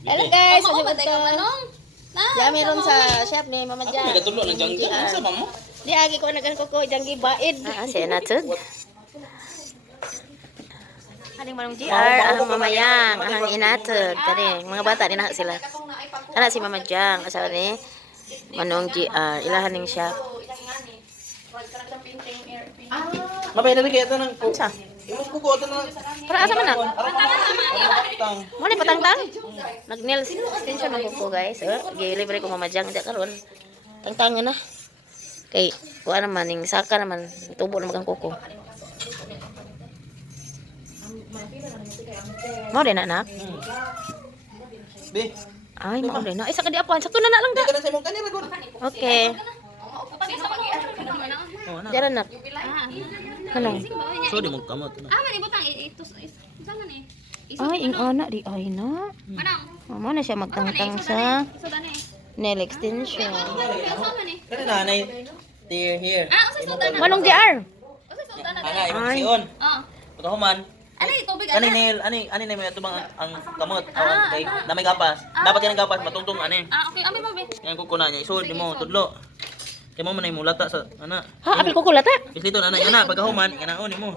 Hello guys, Mao ano ba ba tayo to? manong? Ya meron sa shop ni Mama Ako Jan. may katulog ng janggang. Ano sa mo? Di agi ko nagan ko janggi baid. Siya natud. Aning manong GR, ang mamayang, ang inatud. Kani, mga bata din na sila. Kana si Mama Jang, asawa ni Manong GR, ilahan ning shop. Mabay na rin kaya ito ng... Unsa? Imong kuko ito ng... Para asa man na? Tang. Mo ni patangtang? Nag-nail extension ako ko guys. Gi-libre ko Mama Jang da karon. Tangtangan na. Kay kuha naman ning saka naman tubo naman kang kuko. Mo din anak. Be. Ay, mo din na. Isa ka di apuan. Sakto na lang da. Ka na sa imong kanira gon. Okay. Oh, na. Diyan nak. Kanang. So di mo kamot. Man ibutang ito sana ni. Ay, ing anak di ay na. Manang. Mamo na siya magtangtang sa Iso dani. nail extension. Sama ni. Kana nanay. Tear here. Usa iso dana. Manong GR. Usa iso dana. Ana imong siyon. Oh. Pagkahuman. Ano tubig Ani ana? nail, ani na may tubang ang kamot. Awan kay na may gapas. Dapat yan ang gapas matungtong ani. Okay, ambi mo be. Yan kuko na niya. Isod mo tudlo. Kay mo man ay mulata sa ana. Ha, apil ko kulata. Bislito na ana pagkahuman inaon nimo.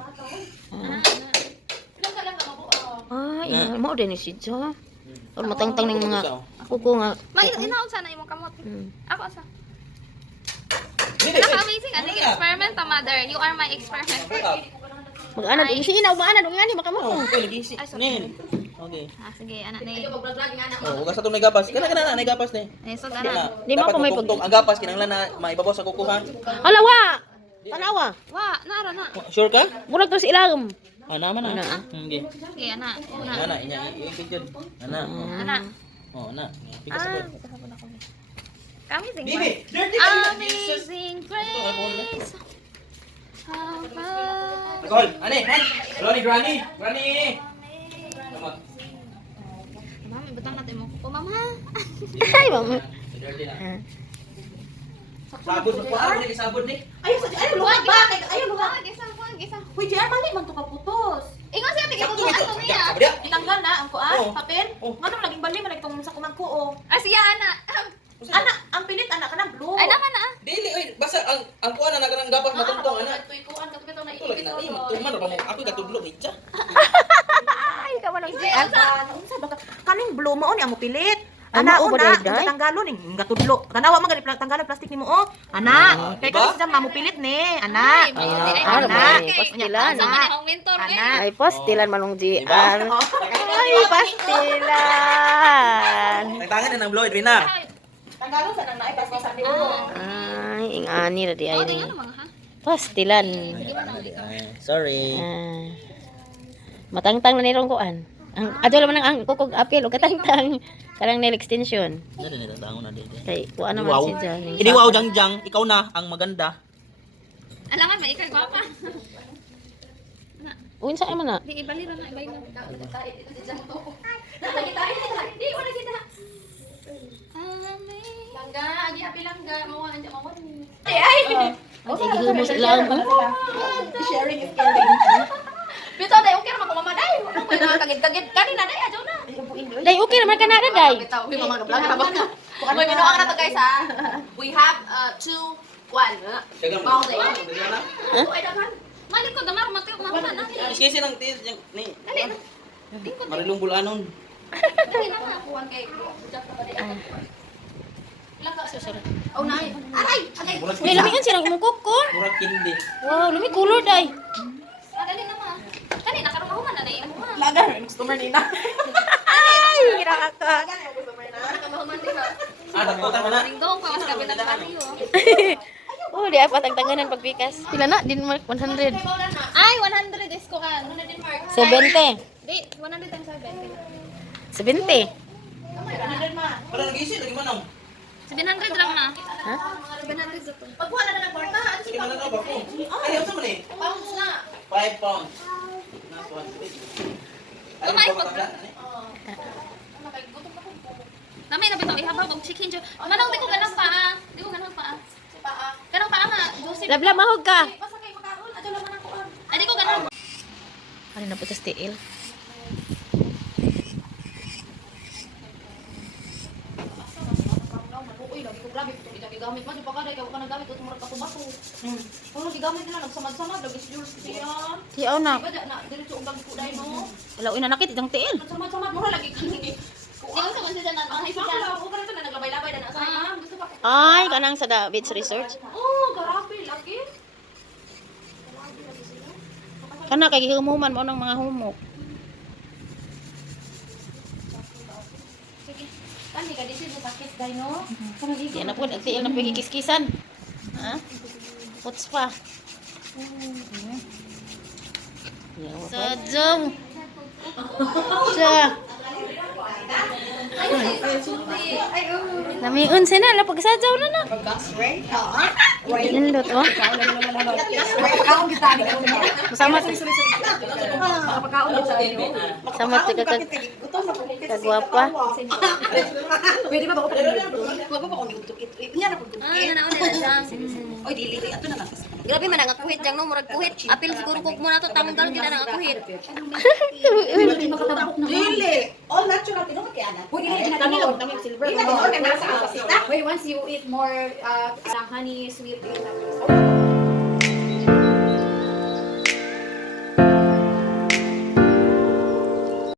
Ay, mo din ni si Jo. Or matangtang ning mga kuko nga. May inaog sana imong kamot. Hmm. Ako asa. Naka-amazing ani experiment ta mother. You are my experiment. Mag-ana ding si ina, umaana dong ngani makamo. Oh, okay lagi si. Nil. Okay. Sige, anak ni. Oh, ugas atong nagapas. Kana na nagapas ni. So Kana. dana. Di mo Dapat ako may matungtong ang gapas kinahanglan na maibabaw sa kukuhan. Ala wa. Tanawa. Wa, nara na. Sure ka? Murag to si ilagom. Ana man na. Okay. Okay, anak. Ana inya i-picture. Ana. Anak. Oh, ana. Pikas ko. Amazing. Bibi, dirty Amazing grace. How about Alcohol. Ani, han. Granny, granny. Granny. Tama. Mama, ibutang natin mo ko, mama. Ay, mama. Dirty na. Sabon ko ano ni sabon ni? Ayaw luha ba? Ayaw luha. Gisa, gisa. Uy, JR, mali man to kaputos. Ingon siya tigil Sakto ko ito. ato niya. Sabda. Itanggal na ang kuan, Oo. papel. Oo. Ngano laging bali man itong sa kumangko oh. Ah, siya anak. Ana, ang pilit anak ka ng blue. Ay naman na. Dili oy, basta ang kuan na kanang gapas matungtong ana. Tuy kuan ka pito na Ito lagi na ni tuman ra mo. Ako katudlo itsa. Ay, ka man ang Unsa ba ka? Kaning blue mo ni amo pilit. Ana, Ana o, una, baday-day? tanggalo ning gatudlo. Tanawa man gani tanggalan plastic nimo oh. Ana, kay diba? kasi sa mamo pilit ni. Ana. Ay, ano ba? okay. Pastilan. Sama ni akong mentor kay. Ana. Ay, pastilan manong Diba? GR. Ay, pastilan. Nagtangan na ng blow Edwina. Tanggalo sa nang naay plastic sa nimo. Ay, ing ani ra di ay Oh, ni. tingnan mga ha. Pastilan. Sorry. Matangtang na nirong kuan. Ang adto naman ang kukog apil o katangtang karang nail extension. Dali na tangon na dili. Kay kuan naman Wow. si Jan. Hindi wow jangjang, ikaw na ang maganda. Alangan ba ikay gwapa. Unsa ay man na? Di ibalira na, ibalira. Di wala kita. Langga, agi happy langga, mawa anja mawa. Ay, gigumo sa ilang. Sharing is caring. Bito day okay ra ko mama day. Ano ko na kagid-kagid kanina day ajo na. Day okay naman ka na day. Bitaw, uy mama gablag na ba? Ano binuang na to guys ha. We have 2 1. Mao day. Ay dagan. Mali ko damar matay ko mama na. Iskisi ng tis ni. Dali na. Marilong bulanon. Dali na na kuan kay. Ilang ka sir. Oh nay. Aray, agay. Day lami siya nang umukok ko. Murag kindi. Wow, lami color day. Dali na ma. Dali na karon mahuman na day imo. Lagar, customer nina. Ay, gira ka. Mahuman din ha. Taputan mo na. Ringdong pa mas kabilang kaliyo. Oh, di apa tangtanganan pagpikas. Pila na din mark 100. Ay, 100 is ko kan. 70. Di, 100 times 7. 70. Para nag-isi lagi manong. 700 lang na. Ha? 700 zato. Pagkuha na ng kwarta, Sige man na ba ko. Ay, unsa man ni? pounds na. 5 pounds. Kumain po. Nami na bitaw ihabaw og chicken jo. Manong di ko ganang paa. Di ko ganang paa. Si paa. Ganang paa nga. Juicy. Labla mahog ka. Basta kay makaron, adto lang man ako. Ay di ko ganang. Ano na putas tiil? grabe ito gigamit man di pa kada kay ka nagamit ito murag bato. Ano gigamit nila nagsamad-samad lagi siguro siya. Tiyaw na. Bada na diretso ug ko dai no. Wala na nakit itong tiil. Samad-samad mura lagi kanini. Ang sa man sila na ay sila ko kanito na naglabay-labay na sa ma'am gusto pa. Ay, kanang sa The Beach Resort. Oh, grabe lagi. Kana kay humuman mo ng mga humok. Sige. Kani ka dito sa pakit dai no. Kana dito. Yan na po, nagtiil na po kikiskisan. Ha? Puts pa. Sadyaw. Siya. Namiun sila, na pagsadyaw na na. Nindot, oh. Masama sama sa kagwapa. Pwede ba ba ko pala dito? Oy dili ato na lang. Grabe man ang kuhit jang no murag kuhit. Apil siguro kog mo na to tanggal gid ang kuhit. Dili. All natural tino kay ana. Pwede na kanilog na silver. Wait, once you eat more honey, sweet,